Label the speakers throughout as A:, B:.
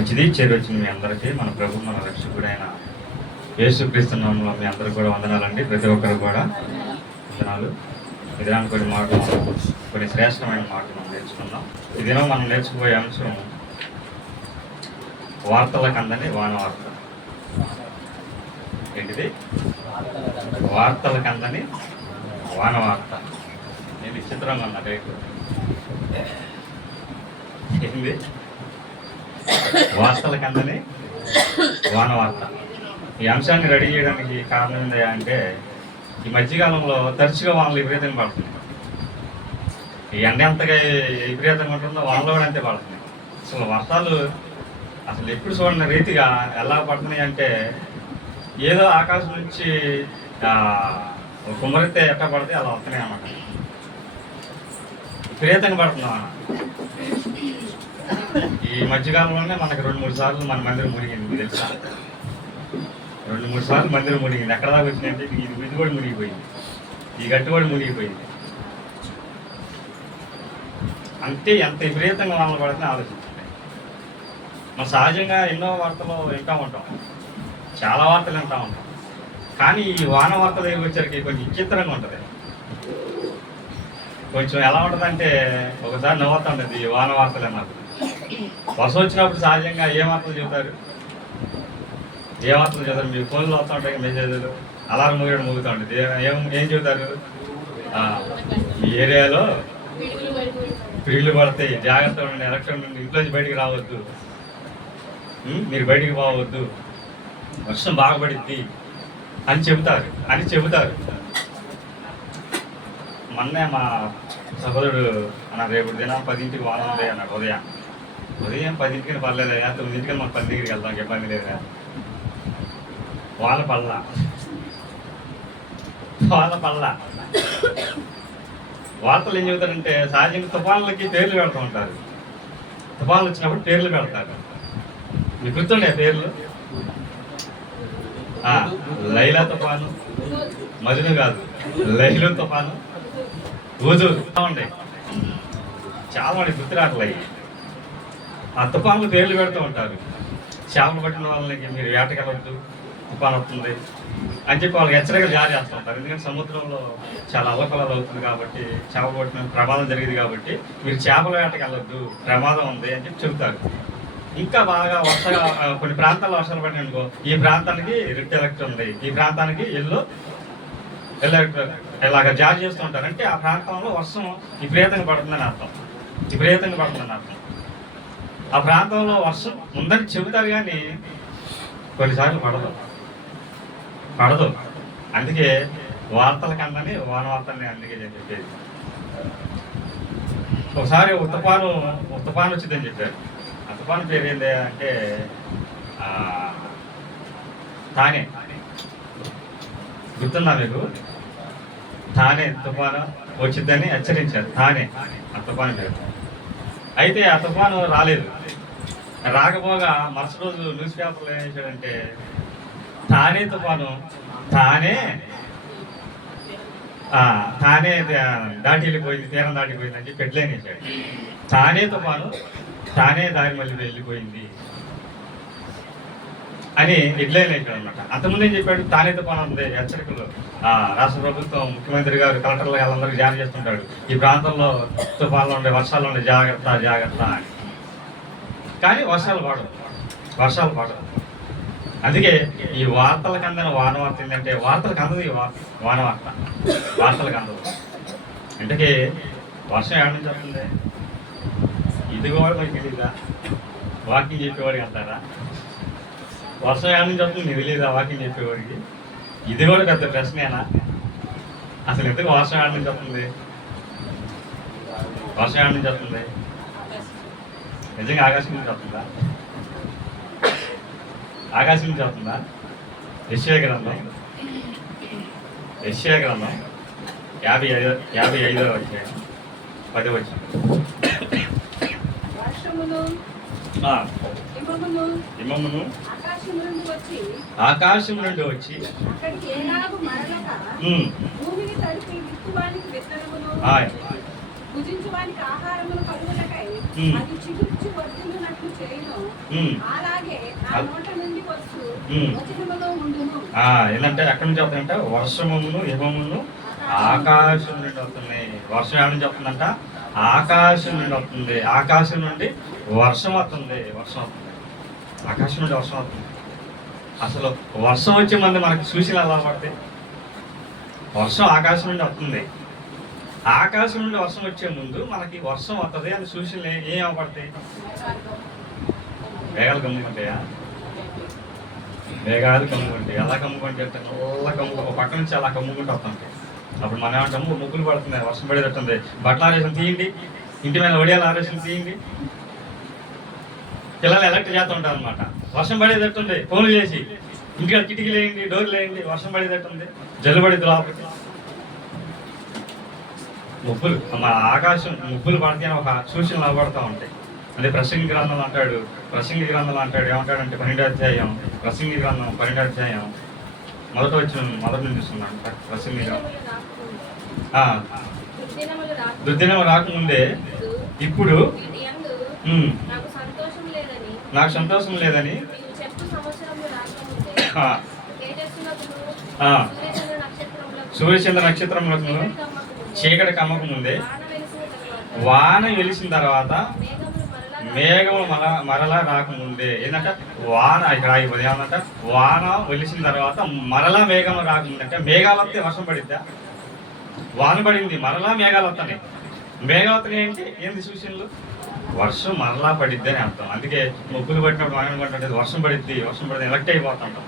A: మంచిది చేరొచ్చిన మీ అందరికీ. మన ప్రభు మన రక్షకుడైన యేసుక్రీస్తు మీ అందరికి కూడా వందనాలండి. ప్రతి ఒక్కరు కూడా వందనాలు. ఈ దినాన్ని కొన్ని మాటలు కొన్ని శ్రేష్టమైన మాటలు మనం నేర్చుకుందాం. ఈ దినం మనం నేర్చుకుపోయే అంశం వార్తలకు అందని వాన వార్త. ఏంటిది? వార్తలకు అందని వాన వార్త. నేను చిత్రంగా ఉన్నా రేపు. ఏంది? వార్తల అందని వాన వార్త ఈ అంశాన్ని రెడీ చేయడానికి కారణం ఏంటి అంటే ఈ మధ్యకాలంలో తరచుగా వానలు విపరీతంగా పడుతున్నాయి. ఈ ఎండ ఎంతగా విపరీతంగా ఉంటుందో వానలు కూడా అంతే పడుతున్నాయి. అసలు వర్షాలు అసలు ఎప్పుడు చూడని రీతిగా ఎలా పడుతున్నాయి అంటే ఏదో ఆకాశం నుంచి ఒక కుమ్మరితే ఎట్ట పడితే అలా వస్తున్నాయి అన్నమాట. విపరీతంగా పడుతున్నాం ఈ మధ్యకాలంలోనే మనకి రెండు మూడు సార్లు మన మందిరం మునిగింది మీకు తెలుసా? రెండు మూడు సార్లు మందిరం మునిగింది. ఎక్కడ దాకా వచ్చిందంటే ఇది ఇది కూడా మునిగిపోయింది. ఈ గట్టు కూడా మునిగిపోయింది. అంటే ఎంత విపరీతంగా వానలు పడితే ఆలోచించండి. మనం సహజంగా ఎన్నో వార్తలు వింటూ ఉంటాం. చాలా వార్తలు వింటూ ఉంటాం. కానీ ఈ వాన వార్త దగ్గరికి వచ్చరికి కొంచెం విచిత్రంగా ఉంటుంది. కొంచెం ఎలా ఉంటుందంటే ఒకసారి నవ్వుతా ఉంటుంది ఈ వాన వార్తలే నాకు వర్షం వచ్చినప్పుడు సహజంగా ఏ వార్తలు చెబుతారు? ఏ వార్తలు చెబుతారు? మీ ఫోన్లో వస్తూ ఉంటాయి మెసేజ్లు అలారం మూగడం మూగుతూ ఉంటుంది ఏం ఏం చెబుతారు? ఈ ఏరియాలో పిడుగులు పడతాయి. జాగ్రత్తగా ఉండండి. ఎలక్షన్ నుండి ఇంట్లోంచి బయటికి రావద్దు. మీరు బయటికి పోవద్దు. వర్షం బాగుపడుద్ది అని చెబుతారు. అని చెబుతారు. మొన్నే మా సహోదరుడు అన్న రేపు దినం పదింటికి వాన ఉంది అన్నాడు ఉదయం. ఉదయం పదింటికి పర్లేదు అయ్యా తొమ్మిదింటికి మాకు పది దగ్గరికి వెళ్దాం ఇబ్బంది లేదా వాళ్ళ పళ్ళ. వాళ్ళ పళ్ళ. వార్తలు ఏం చెబుతారంటే సహజంగా తుఫాన్లకి పేర్లు పెడుతూ ఉంటారు. తుఫాన్లు వచ్చినప్పుడు పేర్లు పెడతారు. మీకు గుర్తుండే పేర్లు? లైలా తుఫాను మజును కాదు లైలు తుఫాను ఊజు ఉంటాయి. చాలా మంది గుర్తురాటలు అయ్యి ఆ తుఫాన్లు పేర్లు పెడుతూ ఉంటారు. చేపలు పట్టిన వాళ్ళకి మీరు వేటకెళ్ళొద్దు తుఫాన్ వస్తుంది అని చెప్పి వాళ్ళకి హెచ్చరికలు జారీ చేస్తూ ఉంటారు. ఎందుకంటే సముద్రంలో చాలా అల్లకలలు అవుతుంది కాబట్టి చేపలు పట్టిన ప్రమాదం జరిగింది కాబట్టి మీరు చేపల వేటకి వెళ్ళొద్దు ప్రమాదం ఉంది అని చెప్పి చెబుతారు. ఇంకా బాగా వర్ష కొన్ని ప్రాంతాల్లో వర్షాలు పడినాయి అనుకో ఈ ప్రాంతానికి రెడ్ ఎలక్ట్ ఉంది. ఈ ప్రాంతానికి ఎల్లో ఎలక్ట్ ఇలాగ జారీ చేస్తూ ఉంటారు. అంటే ఆ ప్రాంతంలో వర్షం విపరీతంగా పడుతుందని అర్థం. విపరీతంగా పడుతుందని అర్థం. ఆ ప్రాంతంలో వర్షం ఉందని చెబుతారు కానీ కొన్నిసార్లు పడదు. పడదు. అందుకే వార్తల కన్నానే వాన వార్తల్ని అందుకే నేను చెప్పేది. ఒకసారి ఉత్తపాను ఉత్తపాను వచ్చిందని చెప్పారు. ఉత్తపాను పేరు ఏంటి అంటే తానే. గుర్తుందా మీకు? తానే తుఫాను వచ్చిందని హెచ్చరించారు. తానే. ఆ తుఫాను పేరు. అయితే ఆ తుఫాను రాలేదు. రాకపోగా మరుసటి రోజు న్యూస్ పేపర్లో ఏం చేశాడంటే తానే తుఫాను తానే తానే దాటి వెళ్ళిపోయింది తీరం దాటిపోయింది అని చెప్పి హెడ్లైన్ వేశాడు. తానే తుఫాను తానే దారి మళ్ళీ వెళ్ళిపోయింది. అని హెడ్లైన్ వేశాడు అనమాట అంతకుముందు ఏం చెప్పాడు? తానే తుఫాను ఉంది హెచ్చరికలు. రాష్ట్ర ప్రభుత్వం ముఖ్యమంత్రి గారు కలెక్టర్లు వాళ్ళందరికీ జారీ చేస్తుంటాడు. ఈ ప్రాంతంలో తుఫాన్లు ఉండే వర్షాలు ఉండే జాగ్రత్త జాగ్రత్త అని. కానీ వర్షాలు పడవు. వర్షాలు పడవు. అందుకే ఈ వార్తలకు అందిన వాన వార్త ఏంటంటే వార్తలకు అందదు ఈ వార్త వాన వార్త వార్తలకు అందదు ఇంతకీ వర్షం ఏడ నుంచి వస్తుంది? ఇది కూడా మీకు తెలియదా వాకింగ్ చెప్పేవాడికి అంటారా? వర్షం ఏడ నుంచి వస్తుంది నీకు తెలియదా వాకింగ్ చెప్పేవాడికి ఇది కూడా పెద్ద ప్రశ్నేనా? అసలు ఎందుకు వర్షం ఏడ నుంచి వస్తుంది వర్షం ఏడ నుంచి వస్తుంది నిజంగా ఆకాశం నుంచి వస్తుందా ఆకాశం నుంచి వస్తుందా యశ్య గ్రంథం? యశ్య గ్రంథం? యాభై ఐదో యాభై ఐదో వచ్చాయి పది వచ్చి
B: వర్షమును హిమమును
A: హిమమును
B: ఆకాశం నుండి వచ్చి
A: ఏంటంటే ఎక్కడి నుంచి వస్తుందంటే వర్షమును యుగమును ఆకాశం నుండి వస్తుంది. వర్షం ఎక్కడి నుంచి వస్తుందంట ఆకాశం నుండి వస్తుంది. ఆకాశం నుండి వర్షం వస్తుంది. వర్షం వస్తుంది. ఆకాశం నుండి వర్షం వస్తుంది. అసలు వర్షం వచ్చే మంది మనకి సూచనలు ఎలా పడతాయి? వర్షం ఆకాశం నుండి వస్తుంది. ఆకాశం నుండి వర్షం వచ్చే ముందు మనకి వర్షం వస్తుంది అని సూచనలు ఏం అవపడతాయి? మేఘాలు కమ్ముకుంటాయా? మేఘాలు కమ్ముకుంటాయి. ఎలా కమ్ముకుంటే అంటే కమ్ము ఒక పక్క నుంచి అలా కమ్ముకుంటూ వస్తుంటాయి. అప్పుడు మనం ఏమంటాము? ముగ్గులు పడుతున్నాయి. వర్షం పడేటట్టుంది. బట్టలు ఆరేసిన తీయండి. ఇంటి మీద ఒడియాలు ఆరేసిన తీయండి. పిల్లలు ఎలక్ట్ చేస్తూ ఉంటారు అనమాట వర్షం పడేటట్టుంది ఫోన్లు చేసి. ఇంటికి కిటికీలు వేయండి డోర్లు వేయండి వర్షం పడేటట్టుంది జల్లు పడేది లోపలికి ముగ్గులు మన ఆకాశం ముగ్గులు పడితే ఒక సూచనలు అవబడతా ఉంటాయి. అంటే ప్రసంగి గ్రంథం అంటాడు ప్రసంగి గ్రంథం అంటాడు ఏమంటాడంటే పన్నెండు అధ్యాయం ప్రసంగి గ్రంథం పన్నెండు అధ్యాయం. మొదట వచ్చిన మొదటి నుంచి చూస్తున్నాను ప్రసంగి గ్రంథం. దుర్దినం రాకముందే ఇప్పుడు
B: వీటి యందు
A: ఉమ్,
B: నాకు సంతోషం లేదని
A: నాకు సంతోషం లేదని.
B: సూర్యచంద్ర నక్షత్రములకు చీకటి
A: కమ్మక ముందే
B: వాన వెలిసిన తరువాత
A: వాన వెలిసిన తర్వాత
B: మేఘములు మరలా
A: మేఘం మర మరలా రాకముందే. ఏంటంటే వాన ఇక్కడ ఆగిపోయింది ఏమన్నట వాన వెలిసిన తర్వాత మరలా మేఘం రాకముందే అంటే మేఘాలు వస్తే వర్షం పడిద్దా? వాన పడింది. మరలా మేఘాలు వస్తాయి మేఘాలు వస్తాయి ఏంటి? ఏంది సూచనలు? వర్షం మరలా పడిద్ది అని అర్థం. అందుకే ముగ్గులు పట్టినప్పుడు మనం ఏమనుకుంటే వర్షం పడిద్ది వర్షం పడితే ఎలక్ట్ అయిపోతుంటాం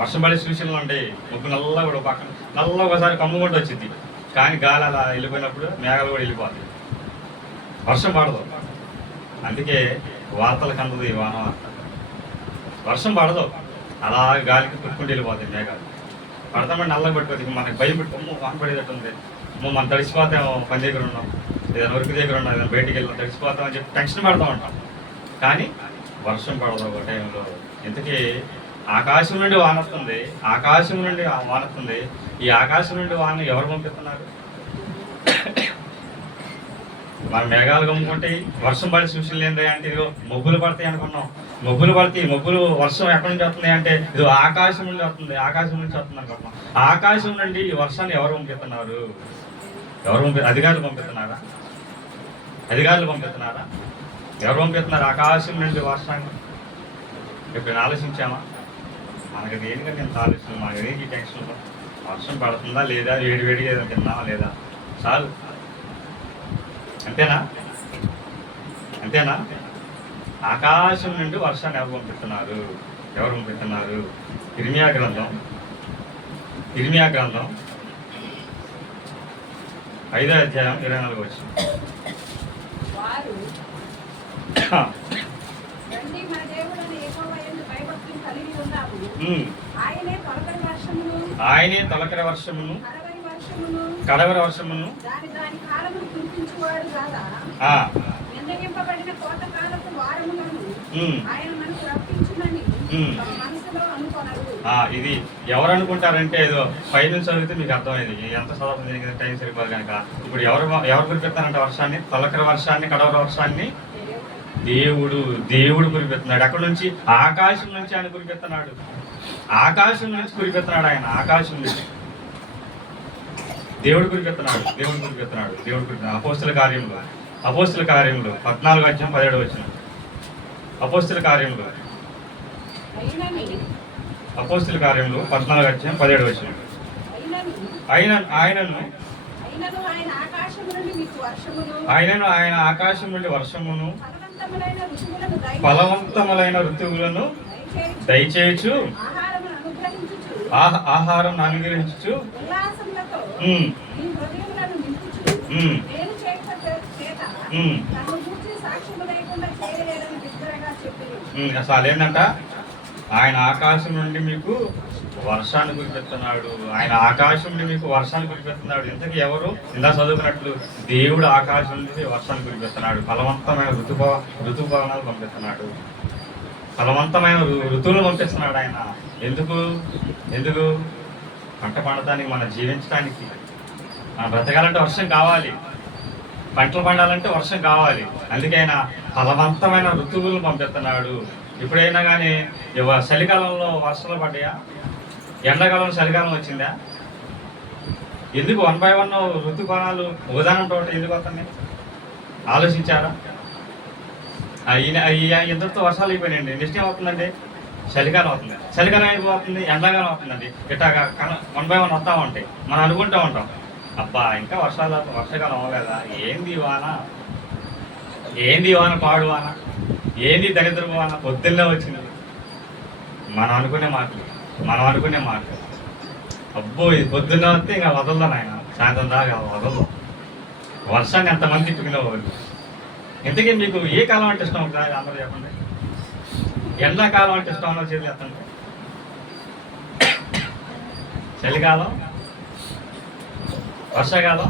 A: వర్షం పడే సూచనలు ఉంటాయి ముగ్గు నల్లా కూడా ఒక పక్కన నల్ల ఒకసారి కమ్ముకుంటూ వచ్చింది కానీ గాలి అలా వెళ్ళిపోయినప్పుడు మేఘాలు కూడా వెళ్ళిపోతాయి. వర్షం పడదు. అందుకే వార్తలు కందది వాన వార్త. వర్షం పడదు. అలా గాలికి పుట్టుకుంటూ వెళ్ళిపోతాయి మేఘాలు. పడతామని నల్లగా పెట్టుకోదు మనకి భయం పెట్టుకో వాన పడేటట్టు ఉంది మనం తడిసిపోతాం పని దగ్గర ఉన్నాం. ఏదైనా వర్క్ దగ్గర ఉన్నా ఏదైనా బయటికి వెళ్ళినా తడిసిపోతాం అని చెప్పి టెన్షన్ పడతా ఉంటాం. కానీ వర్షం పడదు ఒక టైంలో ఇంతకీ ఆకాశం నుండి వాన వస్తుంది. ఆకాశం నుండి ఆ వాన వస్తుంది. ఈ ఆకాశం నుండి వాన ఎవరు పంపిస్తున్నారు? మన మేఘాలు కమ్ముకుంటాయి. వర్షం పడే సూచనలు ఏంటి అంటే ఇదిగో మబ్బులు పడతాయి అనుకున్నాం. మబ్బులు పడతాయి. మబ్బులు వర్షం ఎక్కడి నుంచి వస్తుంది అంటే ఇది ఆకాశం నుండి వస్తుంది. ఆకాశం నుంచి వస్తుంది అనుకుంటున్నాం ఆకాశం నుండి ఈ వర్షాన్ని ఎవరు పంపిస్తున్నారు? ఎవరు పంపి అధికారులు పంపిస్తున్నారా? అధికారులు పంపిస్తున్నారా? ఎవరు పంపిస్తున్నారు? ఆకాశం నుండి వర్షాన్ని ఎప్పుడైనా ఆలోచించామా? మనకి దేనికంటే నేను ఆలోచన? మనకి దేనికి టెన్షన్? వర్షం పడుతుందా లేదా? వేడి వేడిగా ఏదైనా తిన్నామా లేదా? చాలు. అంతేనా? అంతేనా? ఆకాశం నుండి వర్షాన్ని ఎవరు పంపిస్తున్నారు? ఎవరు పంపిస్తున్నారు? ఇర్మియా గ్రంథం. ఇర్మియా గ్రంథం. ఐదో అధ్యాయం ఇరవై నాలుగు వచ్చింది
B: వారు రండి మన దేవుడని యెహోవా యందు భయభక్తులు కలిగి ఉన్నాము. ఆయనే తొలకరి వర్షమును
A: ఆయనే తొలకరి వర్షమును
B: కడవరి వర్షమును
A: కడవరి వర్షమును.
B: దాని దాని కాలమును కురిపించువాడు కాదా?
A: ఆ,
B: నిందగింపబడిన కోత కాలపు వారములను ఆయన మనకు రప్పించునని
A: ఇది ఎవరు అనుకుంటారంటే ఏదో ఫైవ్ నుంచి చదివితే మీకు అర్థమైంది. ఎంత చదవడం జరిగింది టైం సరిపోదు కనుక ఇప్పుడు ఎవరు ఎవరు కురిపెత్తారంటే వర్షాన్ని? తొలకరి వర్షాన్ని కడవర వర్షాన్ని? దేవుడు దేవుడు కురిపెత్తున్నాడు అక్కడ నుంచి ఆకాశం నుంచి ఆయన కురిపెత్తున్నాడు ఆకాశం నుంచి కురిపెత్తున్నాడు ఆయన ఆకాశం నుంచి. దేవుడు కురిపెత్తున్నాడు దేవుడు కురిపెత్తున్నాడు దేవుడు కురిపెత్తున్నాడు అపోస్తుల కార్యంలో అపోస్తుల కార్యంలో పద్నాలుగు వచ్చిన పదిహేడు వచ్చిన అపోస్తుల కార్యంలో అపోస్తుల కార్యంలో పద్నాలుగు అధ్యాయం పదిహేడు వచ్చిన ఆయన ఆయనను ఆయనను ఆయన ఆకాశం నుండి వర్షమును
B: ఫలవంతములైన ఋతువులను
A: దయచేయచ్చు ఆహారం అనుగ్రహించు అసలు ఏంటంట ఆయన ఆకాశం నుండి మీకు వర్షాన్ని కురిపెడుతున్నాడు. ఆయన ఆకాశం నుండి మీకు వర్షాన్ని కురిపెడుతున్నాడు. ఇంతకు ఎవరు? ఇలా చదువుకున్నట్లు దేవుడు ఆకాశం నుండి వర్షాన్ని కురిపెడుతున్నాడు. ఫలవంతమైన ఋతుభవ ఋతుపవనాలు పంపిస్తున్నాడు. ఫలవంతమైన ఋతువులు పంపిస్తున్నాడు ఆయన. ఎందుకు? ఎందుకు? పంట పండటానికి మనం జీవించడానికి మనం బ్రతకాలంటే వర్షం కావాలి. పంటలు పండాలంటే వర్షం కావాలి. అందుకే ఆయన ఫలవంతమైన ఋతువులు పంపిస్తున్నాడు. ఇప్పుడైనా కానీ చలికాలంలో వర్షాలు పడ్డాయా? ఎండాకాలంలో చలికాలం వచ్చిందా? ఎందుకు వన్ బై వన్ ఋతుకోణాలు ఉదాహరణ తోట ఎందుకు వస్తున్నాయి? ఆలోచించారా? ఇంతటితో ఇద్దరితో వర్షాలు అయిపోయినాయండి. నెక్స్ట్ అవుతుందండి? చలికాలం అవుతుంది. చలికాలం అయిపోతుంది ఎండాకాలం అవుతుందండి. ఇట్లాగా వన్ బై వన్ వస్తూ ఉంటాయి. మనం అనుకుంటూ ఉంటాం. అబ్బా ఇంకా వర్షాలు వర్షాకాలం అవ్వలేదా? ఏంది వాన? ఏంది వాన పాడు వాన? ఏంది దరిద్రము అన్న పొద్దున్నే వచ్చినవి మనం అనుకునే మాటలు మనం అనుకునే మాటలు. అబ్బో ఇది పొద్దున్న వస్తే ఇంకా వదలదా నాయన? సాయంత్రం దాకా వదలదు. వర్షాన్ని ఎంతమంది తిట్టుకునేవాళ్ళు ఇంతకీ మీకు ఏ కాలం అంటే ఇష్టం ఒకసారి అందరూ చెప్పండి. ఎండాకాలం అంటే ఇష్టం అన్న చేతులు ఎత్తండి. చలికాలం వర్షాకాలం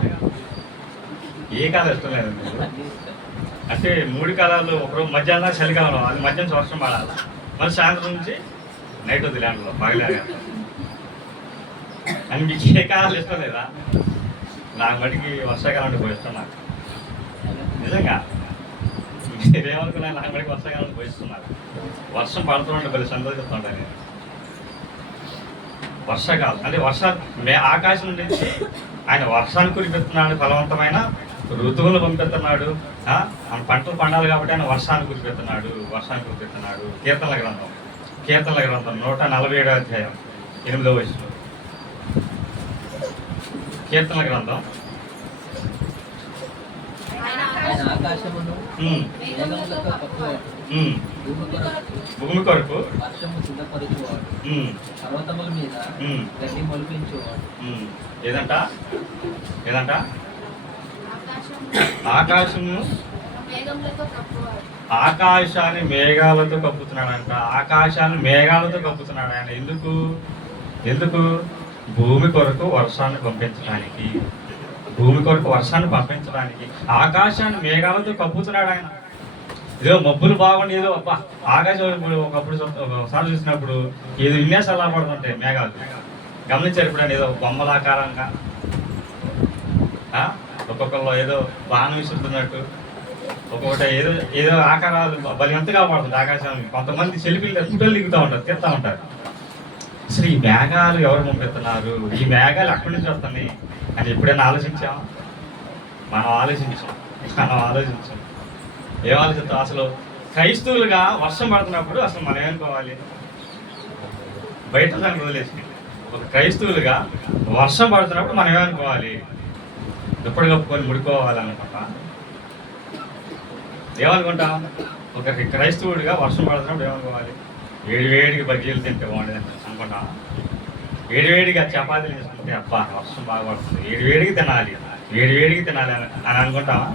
A: ఏ కాలం ఇష్టం లేదు అంటే మూడు కాలాలు ఒకరోజు మధ్యాహ్నం చలికాలం అది మధ్యాహ్నం వర్షం పడాలి. మళ్ళీ సాయంత్రం నుంచి నైట్ వద్దు ల్యాండ్లో పగలేగా అని మీకు ఏ కాలాలు ఇష్టం లేదా? నాకు మటుకి వర్షాకాలం అంటే ఇష్టం నాకు. నిజంగా? మీరేమనుకున్నా నాకు మటుకి వర్షాకాలం పోయిస్తున్నారు వర్షం పడుతుంటే పది సంతోషిస్తుంటా నేను. వర్షాకాలం అంటే వర్ష మే ఆకాశం నుంచి ఆయన వర్షాన్ని కురిపిస్తున్నాడు ఫలవంతమైన ఋతువులు పంపిస్తున్నాడు ఆ, మన పంటలు పండాలి కాబట్టి ఆయన వర్షాన్ని కురిపిస్తున్నాడు వర్షాన్ని కురిపిస్తున్నాడు. కీర్తనల గ్రంథం. కీర్తనల గ్రంథం నూట నలభై ఏడో అధ్యాయం ఎనిమిదో వయసులో కీర్తనల గ్రంథం.
B: ఆయన
C: ఆయన భూమి కొరకు. పర్వతముల మీద గడ్డి మొలిపించువాడు.
A: ఏదంట? ఏదంట?
B: ఆకాశం
A: ఆకాశము ఆకాశాన్ని మేఘాలతో కప్పుతున్నాడంట. ఆకాశాన్ని మేఘాలతో కప్పుతున్నాడు ఆయన. ఎందుకు? ఎందుకు? భూమి కొరకు వర్షాన్ని పంపించడానికి. భూమి కొరకు వర్షాన్ని పంపించడానికి. ఆకాశాన్ని మేఘాలతో కప్పుతున్నాడు ఆయన. ఏదో మబ్బులు బాగుండి ఏదో అబ్బా. ఆకాశం ఇప్పుడు ఒకప్పుడు ఒకసారి చూసినప్పుడు ఏదో విన్యాసాలు పడుతుంటాయి మేఘాలు. గమనించారు ఇప్పుడు ఏదో బొమ్మలాకారంగా? ఆ? ఒక్కొక్కళ్ళు ఏదో బాణం విసురుతున్నట్టు. ఒక్కొక్కటి ఏదో ఏదో ఆకారాలు బలివంతగా పడుతుంది ఆకాశాన్ని కొంతమంది సెల్ఫీలు ఫోటోలు దిగుతూ ఉంటారు తీస్తూ ఉంటారు. అసలు ఈ మేఘాలు ఎవరు పంపిస్తున్నారు? ఈ మేఘాలు ఎక్కడి నుంచి వస్తున్నాయి? అని ఎప్పుడైనా ఆలోచించాం మనం ఆలోచించాం. మనం ఆలోచించాం. ఏం ఆలోచిస్తాం అసలు? క్రైస్తవులుగా వర్షం పడుతున్నప్పుడు అసలు మనం ఏమనుకోవాలి? బయట దాన్ని వదిలేసి ఒక క్రైస్తవులుగా వర్షం పడుతున్నప్పుడు మనం ఏమనుకోవాలి? దుప్పటి కప్పుకొని ముడుకోవాలనుకుంటా ఏమనుకుంటాం ఒక క్రైస్తవుడిగా వర్షం పడుతున్నప్పుడు ఏమనుకోవాలి? వేడి వేడికి బజ్జీలు తింటే బాగుండేది అనుకుంటాం వేడి వేడిగా చపాతీలు చేసుకుంటే అబ్బా వర్షం బాగా పడుతుంది. వేడి వేడికి తినాలి. వేడి వేడికి తినాలి అని అని అనుకుంటామా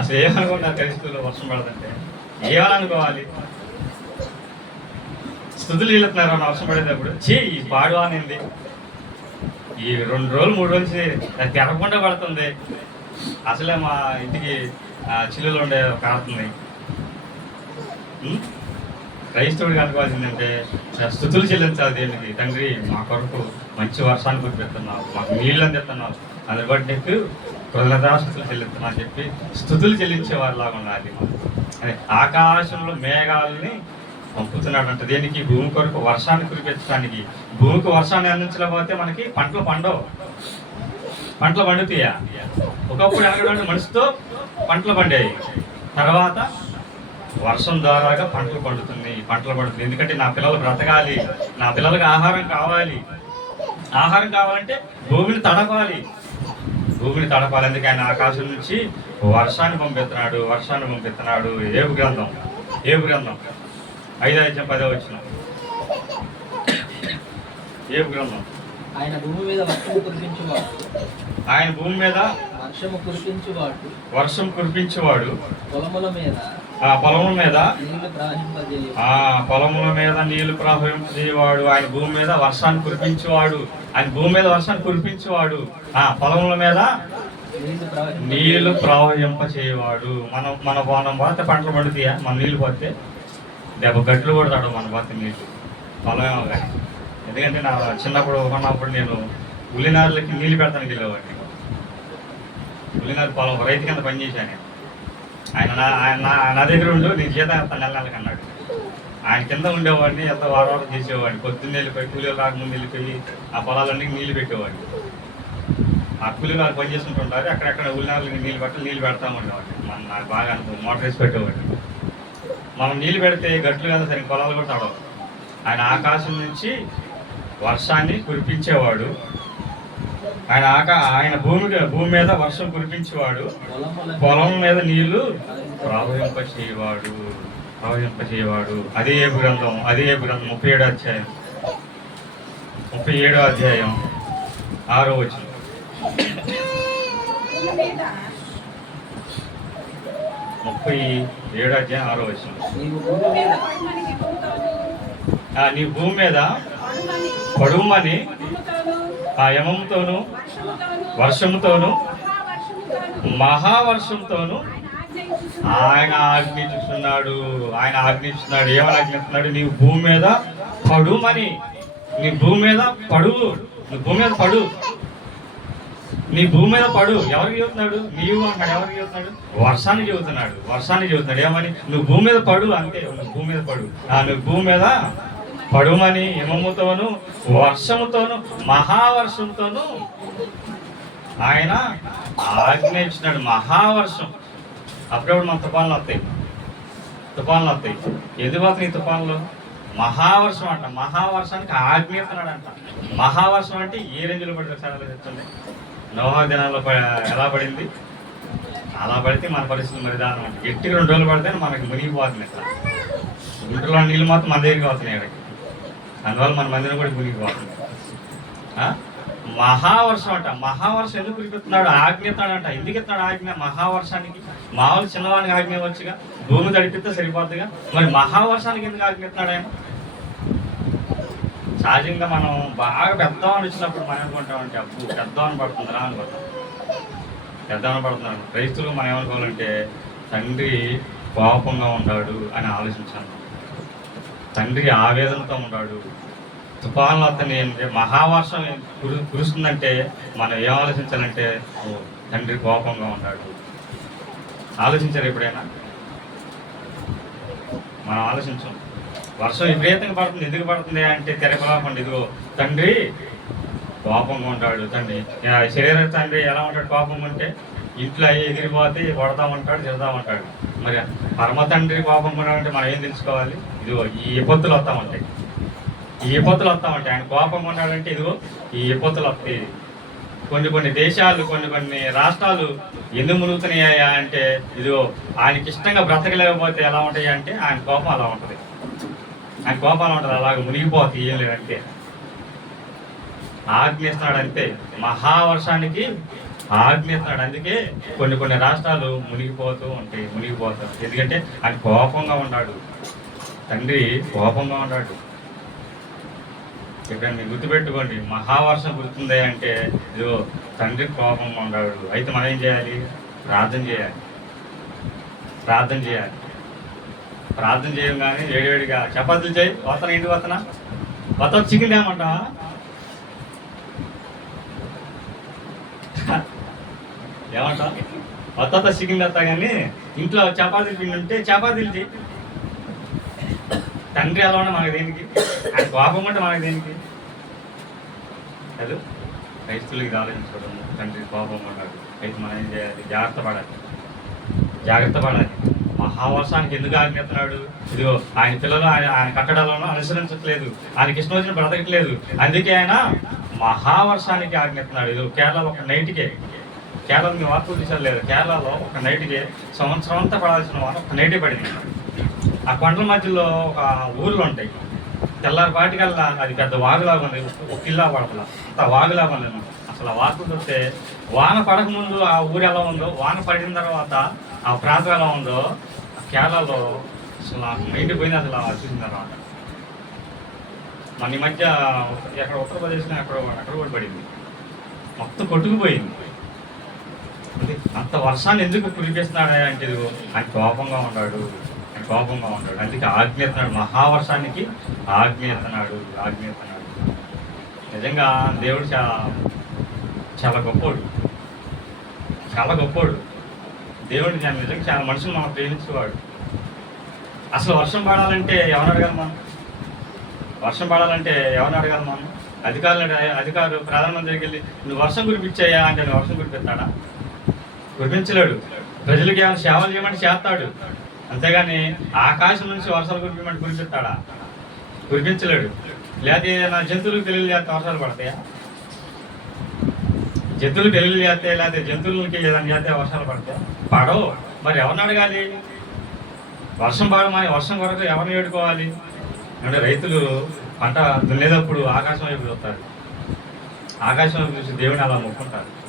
A: అసలు ఏమనుకుంటారు క్రైస్తవులు వర్షం పడదంటే ఏమనుకోవాలి? స్థుతులు వెళ్తున్నారు అని వర్షం పడేటప్పుడు చీ ఈ పాడు అనింది. ఈ రెండు రోజులు మూడు రోజులు నుంచి తెరకుండా పడుతుంది. అసలే మా ఇంటికి చిల్లులు ఉండే కారుతుంది ఉం? క్రైస్తవుడికి అనుకోవాల్సిందంటే స్థుతులు చెల్లించాలి దేవునికి. తండ్రి మా కొరకు మంచి వర్షాన్ని కురిపెడుతున్నావు మాకు నీళ్ళు అందిస్తున్నావు అందుని బట్టి నీకు కృతజ్ఞతాస్థుతులు చెల్లిస్తున్నావు అని చెప్పి స్థుతులు చెల్లించే వారిలాగా ఉండాలి అదే ఆకాశంలో మేఘాలని పంపుతున్నాడు అంటే దేనికి? భూమి కొరకు వర్షాన్ని కురిపించడానికి. భూమికి వర్షాన్ని అందించలేకపోతే మనకి పంటలు పండవు. పంటలు పండుతాయా? ఒకప్పుడు ఎలాగంటే మనిషితో పంటలు పండాయి తర్వాత వర్షం ద్వారాగా పంటలు పండుతుంది పంటలు పండుతుంది ఎందుకంటే నా పిల్లలు బ్రతకాలి. నా పిల్లలకు ఆహారం కావాలి. ఆహారం కావాలంటే భూమిని తడపాలి. భూమిని తడపాలి. అందుకే ఆయన ఆకాశం నుంచి వర్షాన్ని పంపిస్తున్నాడు. వర్షాన్ని పంపిస్తున్నాడు. ఏబు గ్రంథం. ఏబు గ్రంథం. ఐదో అధ్యాయం పదో వచ్చిన ఏబు గ్రంథం.
C: ఆయన భూమి మీద కురిపించువాడు.
A: ఆయన భూమి మీద
C: వర్షము కురిపించువాడు.
A: వర్షం కురిపించేవాడు.
C: పొలముల మీద
A: ఆ పొలముల మీద
C: నీళ్ళు ప్రవహింపజేయు
A: ఆ పొలముల మీద నీళ్ళు ప్రవహించేవాడు ఆయన భూమి మీద వర్షాన్ని కురిపించేవాడు. ఆయన భూమి మీద వర్షాన్ని కురిపించేవాడు. ఆ పొలముల మీద
C: నీళ్ళు ప్రవహింప
A: నీళ్ళు ప్రవహింప చేయవాడు మనం మన మనం పోతే పంటలు పండుతాయా? మన నీళ్ళు పోతే దెబ్బ గట్లు కొడతాడు మన పోతే నీళ్ళు. పొలమేమో కానీ. ఎందుకంటే నా చిన్నప్పుడు ఉన్నప్పుడు నేను ఉల్లినారులకి నీళ్ళు పెడతానికి వెళ్ళేవాడిని. ఉల్లినారు పొలం రైతు కింద పనిచేశాను నేను. ఆయన నా ఆయన నా- దగ్గర ఉండు నేను చేత నెల నెలకి అన్నాడు. ఆయన కింద ఉండేవాడిని ఎంత వారం వారం చేసేవాడిని. పొద్దున్న వెళ్ళిపోయి కూలీలు రాకముందు వెళ్ళిపోయి ఆ పొలాలన్నీ నీళ్ళు పెట్టేవాడిని. ఆ కూలీలు వాళ్ళు పనిచేసుకుంటుంటారు అక్కడక్కడ ఉల్లినారులు నీళ్ళు పెట్టాలి నీళ్ళు పెడతా ఉండేవాడిని. మన నాకు బాగా అనుభవం మోటార్ వేసి పెట్టేవాడిని. మనం నీళ్ళు పెడితే గట్లు కదా సరే పొలాలు కూడా తడవు. ఆయన ఆకాశం నుంచి వర్షాన్ని కురిపించేవాడు. ఆయన ఆకా ఆయన భూమి భూమి మీద వర్షం కురిపించేవాడు. పొలం మీద నీళ్ళు ప్రవహింప చేయవాడు ప్రవహింప చేయవాడు అదే ఏ గ్రంథం అదే ఏ గ్రంథం ముప్పై ఏడో అధ్యాయం. ముప్పై ఏడో అధ్యాయం ఆరో వచ్చిన ముప్పై ఏడో అధ్యాయం ఆరో వచ్చిన
C: నీవు భూమి మీద
B: పడుమని ఎముకతోను,
A: నీ భూమి మీద
B: పడుమని
A: ఆ యమముతోను
B: వర్షంతోను
A: మహావర్షంతోను
B: ఆయన
A: ఆయన ఆజ్ఞిస్తున్నాడు ఆయన ఆజ్ఞిస్తున్నాడు ఏమని ఆజ్ఞిస్తున్నాడు నీవు భూమి మీద పడుమని నీ భూమి మీద పడు. నీ భూమి మీద పడు. నీ భూమి మీద పడు. ఎవరికి చెబుతున్నాడు? నీవు అన్నాడు ఎవరికి చెబుతున్నాడు? వర్షాన్ని చెబుతున్నాడు. వర్షాన్ని చెబుతున్నాడు. ఏమని? నువ్వు భూమి మీద పడు అంతే. నువ్వు భూమి మీద పడు. ఆ నువ్వు భూమి మీద పడుమని హిమముతోను వర్షముతోను మహావర్షంతోను ఆయన ఆజ్ఞ ఇచ్చినాడు మహావర్షం. అప్పుడప్పుడు మన తుఫాన్లు వస్తాయి? తుఫాన్లు వస్తాయి. ఎందుకు వస్తాయి ఈ తుఫాన్లు మహావర్షం అంట. మహావర్షానికి ఆజ్ఞిస్తున్నాడు అంట మహావర్షం అంటే ఏ రేంజ్లో పడింది ఒకసారి ఆలోచించండి. నోహా దినాల్లో ఎలా పడింది? అలా పడితే మన పరిస్థితులు మరి దాని అంటే. గట్టిగా రెండు రోజులు పడితే మనకి మునిగిపోతుంది ఇట్లా గుంటలో నీళ్ళు మాత్రం మన దగ్గరికి వస్తున్నాయి ఇక్కడికి. అందువల్ల మన మందిరం కూడా మునిగిపోతుంది మహావర్షం అంట. మహావర్షం ఎందుకు కురిపిస్తున్నాడు ఆజ్ఞ ఇస్తున్నాడంట ఎందుకు ఎత్తాడు ఆజ్ఞ? మహావర్షానికి మామూలు చిన్నవానికి ఆజ్ఞ వచ్చుగా భూమి తడిపిస్తే సరిపోద్దిగా? మరి మహావర్షానికి ఎందుకు ఆజ్ఞ ఎత్తాడు ఆయన? సహజంగా మనం బాగా పెద్దవాళ్ళు వచ్చినప్పుడు మనం అనుకుంటామంటే అప్పు పెద్దవాన్ని పడుతుందిరా అనుకుంటాం పెద్దవాన్ని పడుతున్నాడు క్రైస్తులు మనం ఏమనుకోవాలంటే తండ్రి కోపంగా ఉన్నాడు అని ఆలోచించాను తండ్రి ఆవేదనతో ఉన్నాడు. తుఫాన్లు అతని మహావర్షం కురు కురుస్తుందంటే మనం ఏం ఆలోచించాలంటే తండ్రి కోపంగా ఉన్నాడు. ఆలోచించారు ఎప్పుడైనా? మనం ఆలోచించాం. వర్షం విపరీతంగా పడుతుంది ఎందుకు పడుతుంది అంటే తెరపలాపండి ఇదిగో తండ్రి కోపంగా ఉంటాడు తండ్రి శరీర తండ్రి ఎలా ఉంటాడు కోపం ఉంటే ఇంట్లో అవి ఎగిరిపోతే కొడతా ఉంటాడు ఉంటాడు మరి పరమ తండ్రి కోపంగా ఉన్నాడంటే మనం ఏం తెలుసుకోవాలి? ఇదిగో ఈ విపత్తులు వస్తామంటాయి ఈ విపత్తులు వస్తామంటే. ఆయన కోపం ఉన్నాడంటే ఇదిగో ఈ విపత్తులు వస్తాయి. కొన్ని కొన్ని దేశాలు కొన్ని కొన్ని రాష్ట్రాలు ఎందుకు మునుగుతున్నాయా అంటే ఇదిగో ఆయనకి ఇష్టంగా బ్రతకలేకపోతే ఎలా ఉంటాయి అంటే ఆయన కోపం అలా ఉంటుంది. ఆయన కోపం అలా ఉంటుంది. అలాగ మునిగిపోతాయి ఏం లేదంటే ఆజ్ఞిస్తున్నాడు అంతే మహావర్షానికి ఆజ్ఞిస్తున్నాడు అందుకే కొన్ని కొన్ని రాష్ట్రాలు మునిగిపోతూ ఉంటాయి మునిగిపోతాం ఎందుకంటే ఆయన కోపంగా ఉన్నాడు. తండ్రి కోపంగా ఉన్నాడు. ఇక్కడ మీరు గుర్తుపెట్టుకోండి మహావర్షం గుర్తుంది అంటే ఇదిగో తండ్రి కోపంగా ఉన్నాడు. అయితే మనం ఏం చేయాలి? ప్రార్థన చేయాలి. ప్రార్థన చేయాలి. ప్రార్థన చేయగానే వేడివేడిగా చపాతీలు చేయి. వస్తాను ఇంటికి వస్తానా వస్తా చికెన్ ఏమంటా ఏమంట? వస్తా చికెన్ తెస్తా కానీ ఇంట్లో చపాతీలు పిండి ఉంటే చపాతీలు చేయి తండ్రి ఎలా ఉంటే మనకు దేనికి? ఆయన కోపం ఉంటే మనకు దేనికి? హలో? క్రైస్తువులకి ఇది ఆలోచించుకోవడం తండ్రి కోపం ఉన్నాడు అయితే మనం ఏం చేయాలి? జాగ్రత్త పడాలి. జాగ్రత్త పడాలి. మహావర్షానికి ఎందుకు ఆజ్ఞతున్నాడు ఇదిగో ఆయన పిల్లలు ఆయన ఆయన కట్టడాలను అనుసరించట్లేదు. ఆయనకి ఇష్టం వచ్చిన బ్రతకట్లేదు. అందుకే ఆయన మహావర్షానికి ఆజ్ఞతున్నాడు ఇది కేరళలో ఒక నైట్కే కేరళ మీ వార్తలు చూసారు లేదు? కేరళలో ఒక నైట్కి సంవత్సరం అంతా పడాల్సిన వారు ఒక నైటే పడింది. ఆ కొండల మధ్యలో ఒక ఊర్లు ఉంటాయి. తెల్లారిపాటికల్లా అది పెద్ద వాగులాగా ఉంది. ఒక కిల్లా పడతల. అంత వాగులాగా ఉంది. అసలు ఆ వార్తలు చూస్తే వాన పడక ముందు ఆ ఊరు ఎలా ఉందో వాన పడిన తర్వాత ఆ ప్రాంతం ఎలా ఉందో కేరళలో అసలు నాకు మైండ్ పోయింది అసలు చూసిన తర్వాత. మన ఈ మధ్య ఎక్కడ ఉత్తరప్రదేశ్లో అక్కడ అక్కడ కూడా పడింది. మొత్తం కొట్టుకుపోయింది. అంత వర్షాన్ని ఎందుకు కురిపిస్తున్నాడు అంటే ఆయన కోపంగా ఉన్నాడు. ఆయన కోపంగా ఉన్నాడు. అందుకే ఆజ్ఞేస్తున్నాడు మహావర్షానికి ఆజ్ఞేస్తున్నాడు ఆజ్ఞేస్తున్నాడు నిజంగా దేవుడు చాలా చాలా గొప్పోడు. చాలా గొప్పోడు. దేవుడిని నేను నిజంగా చాలా మనుషులు మనం ప్రేమించేవాడు. అసలు వర్షం పడాలంటే ఎవరిని అడగాలి మనం? వర్షం పడాలంటే ఎవరిని అడగాలి మనం? అధికారులు అధికారులు ప్రధానమంత్రికి దగ్గరికి వెళ్ళి నువ్వు వర్షం కురిపించాయా? అంటే నువ్వు వర్షం కురిపిస్తాడా? కురిపించలేడు. ప్రజలకు ఏమైనా సేవలు చేయమంటే చేస్తాడు. అంతేగాని ఆకాశం నుంచి వర్షాలు కురిపించమంటే కురిపిస్తాడా? కురిపించలేడు. లేకపోతే ఏదైనా జంతువులకు తెలియదు చేస్తే వర్షాలు పడతాయా? జంతువులు తెలియదు చేస్తే లేకపోతే జంతువులకి ఏదైనా చేస్తే వర్షాలు పడతాయా? పడవు. మరి ఎవరిని అడగాలి? వర్షం పడమని వర్షం కొరకు ఎవరిని వేడుకోవాలి? అంటే రైతులు పంట దున్నేటప్పుడు ఆకాశం వైపు చూస్తారు. ఆకాశం వైపు చూసి దేవుని అలా మొక్కుంటారు.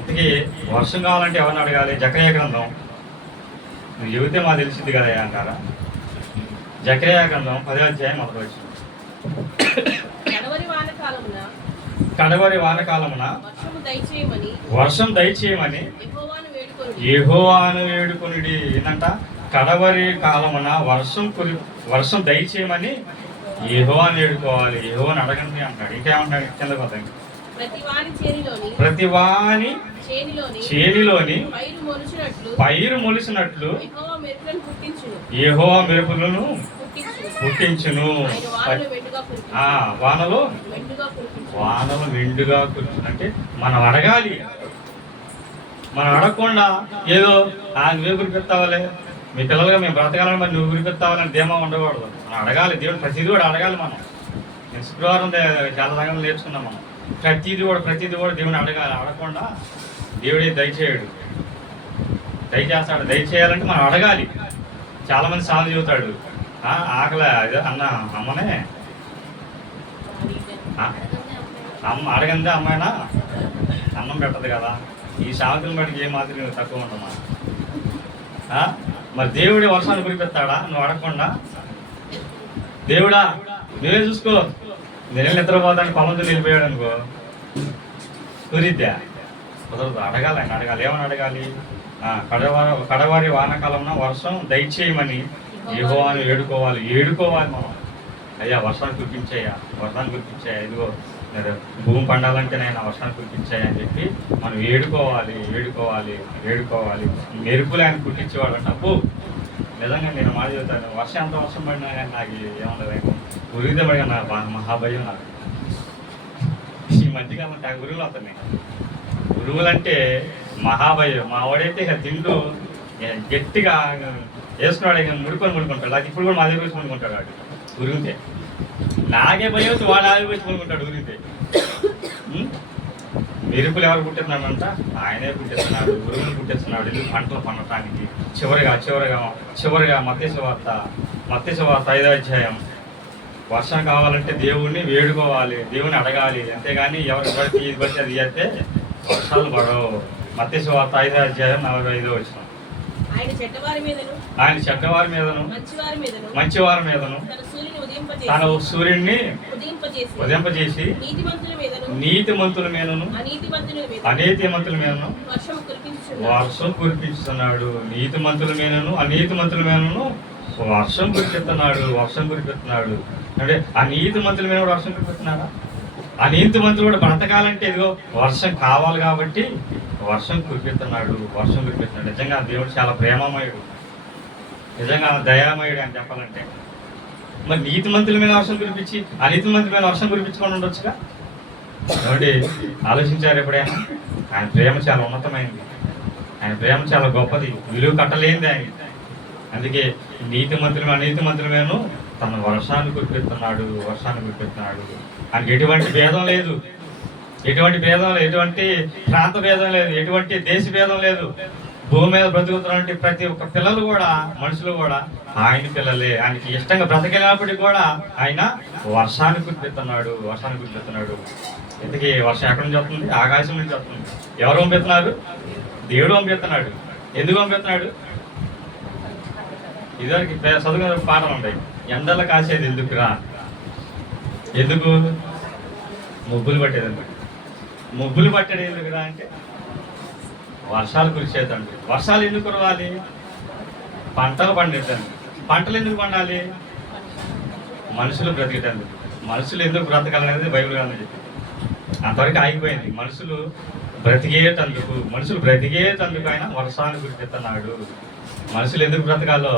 A: ఇంతకీ వర్షం కావాలంటే ఎవరిని అడగాలి? జక్రయ గ్రంథం. నువ్వు చెబితే మాకు తెలిసింది కదా అంటారా? జక్రయ గ్రంథం పదే అధ్యాయం మొదటి వచ్చింది
B: కడవరి వానకాలమున
A: వర్షం దయచేయమని
B: యెహోవాను వేడుకొనుడి.
A: ఏంటంట కడవరి కాలమున వర్షం కురి వర్షం దయచేయమని యెహోవాను వేడుకోవాలి. యెహోవాను అడగండి అంటాడు. ఇంకేమంటాడు? కింద పోతాయి
B: ప్రతి వాని చేనిలోని పైరు మొలిచినట్లు యెహోవా మెరుపులను పుట్టించును. వానలు
A: వానలో
B: మెండుగా
A: కూర్చుని అంటే మనం అడగాలి. మనం అడగకుండా ఏదో ఆ నువ్వే గురిపెత్తావాలే మీ పిల్లలుగా మేము బ్రతకాలని మరి నువ్వు గురిపెత్తావాలని ధీమా ఉండకూడదు. మనం అడగాలి. దేవుడు ప్రతిదీ కూడా అడగాలి మనం. నేను శుక్రవారం చాలా సంగతులు నేర్చుకున్నాం మనం. ప్రతిది కూడా ప్రతిది కూడా దేవుని అడగాలి అడగకుండా దేవుడే దయచేయడు. దయచేస్తాడు. దయచేయాలంటే మనం అడగాలి. చాలామంది సాధన చదువుతాడు చెబుతాడు. ఆ, ఆకలి అన్న అమ్మనే. అమ్మ అడగందే అమ్మాయినా? అన్నం పెట్టదు కదా. ఈ సామెతలు బట్టి ఏ మాత్రం తక్కువ ఉండమా? ఆ? మరి దేవుడి వర్షాన్ని కురిపిస్తాడా నువ్వు అడగకుండా? దేవుడా నువ్వే చూసుకో. నేను నిద్రపోతాను? పొలంతో వెళ్ళిపోయాడు అనుకో. కురిద్దా కుదరదు. అడగాలి ఆయన అడగాలి. ఏమని అడగాలి? కడవారి కడవారి వర్షం దయచేయమని యెహోవాను ఏడుకోవాలి. ఏడుకోవాలి మనం. అయ్యా వర్షాన్ని కురిపించాయా వర్షాన్ని కురిపించాయా ఇదిగో భూమి పండాలంటే నేను వర్షాన్ని కురిపించాయా అని చెప్పి మనం ఏడుకోవాలి ఏడుకోవాలి ఏడుకోవాలి. మెరుపులు ఆయన కుట్టించేవాడు అంటే అప్పు నిజంగా నేను మాట చెబుతాను. వర్షం ఎంత వర్షం పడినా కానీ నాకు ఏముండదు. ఉరిగితే పడిగా నా బా- మహాభయం నాకు ఈ మధ్యకాలం నాకు గురువులు అవుతున్నాయి గురువులంటే మహాభయం మా వాడైతే ఇక తింటూ గట్టిగా వేసుకున్నాడు ఇక ముడుకొని ముడుకుంటాడు అది ఇప్పుడు కూడా మా దగ్గర వచ్చి ముడుకుంటాడు వాడు ఉరిగితే నాకే భయం వచ్చి వాడు ఆగి వచ్చి ముడుకుంటాడు ఉరిగితే మెరుపులు ఎవరు పుట్టిస్తున్నాడంట ఆయనే పుట్టిస్తున్నాడు గురువుని పుట్టిస్తున్నాడు ఎందుకు పంటలు పండటానికి చివరిగా చివరిగా చివరిగా మత్స్య వార్త మత్స్య వార్త ఐదో అధ్యాయం వర్షం కావాలంటే దేవుణ్ణి వేడుకోవాలి దేవుని అడగాలి. అంతేగాని ఎవరు పడితే ఇది పడితే అది చేస్తే వర్షాలు పడవు. మత్స్య వార్త ఐదో అధ్యాయం నలభై ఐదో వచ్చిన
B: ఆయన చెడ్డవారి మీదను మంచివారి మీదను తన
A: సూర్యుడిని
B: ఉదయింపజేసి
A: ఉదయింపజేసి
B: నీతిమంతుల మీదను మీద
A: అనీతిమంతుల మీదను
B: వర్షం కురిపించుచున్నాడు.
A: వర్షం కురిపిస్తున్నాడు నీతిమంతుల మీదను అనీతిమంతుల మీదను వర్షం కురిపిస్తున్నాడు వర్షం కురిపిస్తున్నాడు. అంటే ఆ నీతిమంతుల మీద కూడా వర్షం కురిపిస్తున్నాడా ఆ నీతిమంతులు కూడా బ్రతకాలంటే ఇదిగో వర్షం కావాలి కాబట్టి వర్షం కురిపిస్తున్నాడు వర్షం కురిపిస్తున్నాడు. నిజంగా దేవుడు చాలా ప్రేమమయుడు. నిజంగా దయామయుడు అని చెప్పాలంటే. మరి నీతి నీతిమంతుల మీద వర్షం కురిపించి అనీతిమంతుల మీద వర్షం కురిపించుకొని ఉండొచ్చుగా? కాబట్టి ఆలోచించారు ఎప్పుడైనా? ఆయన ప్రేమ చాలా ఉన్నతమైంది. ఆయన ప్రేమ చాలా గొప్పది. విలువ కట్టలేనిది ఆయన. అందుకే నీతి మంత్రులు అనీతి మంత్రులను తన వర్షాన్ని కురిపిస్తున్నాడు వర్షాన్ని కురిపిస్తున్నాడు ఆయనకి ఎటువంటి భేదం లేదు. ఎటువంటి భేదం లేదు. ఎటువంటి ప్రాంత భేదం లేదు. ఎటువంటి దేశ భేదం లేదు. భూమి మీద బ్రతుకుతున్నటువంటి ప్రతి ఒక్క పిల్లలు కూడా మనుషులు కూడా ఆయన పిల్లలే. ఆయనకి ఇష్టంగా బ్రతకెళ్ళినప్పటికీ కూడా ఆయన వర్షాన్ని కురిపిస్తున్నాడు వర్షాన్ని కురిపిస్తున్నాడు ఇంతకీ వర్షం ఎక్కడి నుంచి వస్తుంది? ఆకాశం నుంచి వస్తుంది. ఎవరు పంపిస్తున్నారు? దేవుడు పంపిస్తున్నాడు. ఎందుకు పంపిస్తున్నాడు? ఇదివరకు పే- చదువుకునే పాటలు ఉంటాయి. ఎండలు కాసేది ఎందుకురా? ఎందుకు? ముగ్గులు పట్టేది ఎందుకు ముగ్గులు పట్టేది ఎందుకురా అంటే వర్షాలు కురిసేదండి వర్షాలు ఎందుకు కురవాలి? పంటలు పండేదండి పంటలు ఎందుకు పండాలి? మనుషులు బ్రతికటండి మనుషులు ఎందుకు బ్రతకాలనేది బైబిల్ గ్రంథం చెప్పింది అంతవరకు ఆగిపోయింది. మనుషులు బ్రతికేటందుకు మనుషులు బ్రతికేటందుకు ఆయన వర్షాన్ని కురిపిస్తున్నాడు. మనుషులు ఎందుకు బ్రతకాలో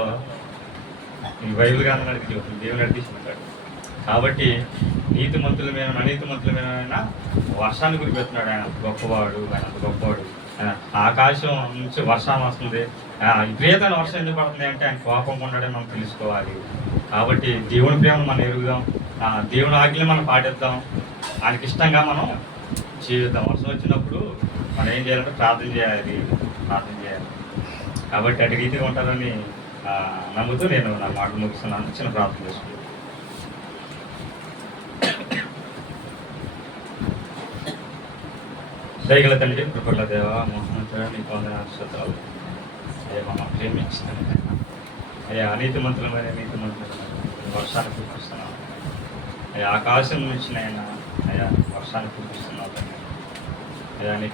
A: ఈ బైబిల్ గాను చెబుతుంది దేవుడు నడిపిస్తుంటాడు కాబట్టి నీతి మంతుల మీద అనీతి మంతుల మీద వర్షాన్ని కురిపెడుతున్నాడు. ఆయన గొప్పవాడు ఆయన అంత గొప్పవాడు. ఆకాశం నుంచి వర్షం వస్తుంది. విపరీతమైన వర్షం ఎందుకు పడుతుంది అంటే ఆయన కోపం ఉన్నాడని మనం తెలుసుకోవాలి. కాబట్టి దేవుని ప్రేమను మనం ఎరుగుదాం. దేవుని ఆజ్ఞలు మనం పాటిద్దాం. ఆయనకి ఇష్టంగా మనం జీవితం వర్షం వచ్చినప్పుడు మనం ఏం చేయాలంటే ప్రార్థన చేయాలి. ప్రార్థన చేయాలి. కాబట్టి అటు రీతిగా ఉంటారని నమ్ముతూ నేను నా మాట ముగిస్తున్నాను. చిన్న ప్రార్థన చేసుకుంటాను దయగల తండ్రి కృపల దేవ మోహన నీకు వందనాలు స్తోత్రాలు అయ్యా మమ్మల్ని ప్రేమించిందని అయ్యా అనీతి మంత్రులమైన నీతి మంత్రులమైన వర్షాన్ని కురిపిస్తున్నావు. అయ్యా ఆకాశం నుంచి నైనా అయ్యా వర్షాన్ని కురిపిస్తున్నావు అయ్యా నీ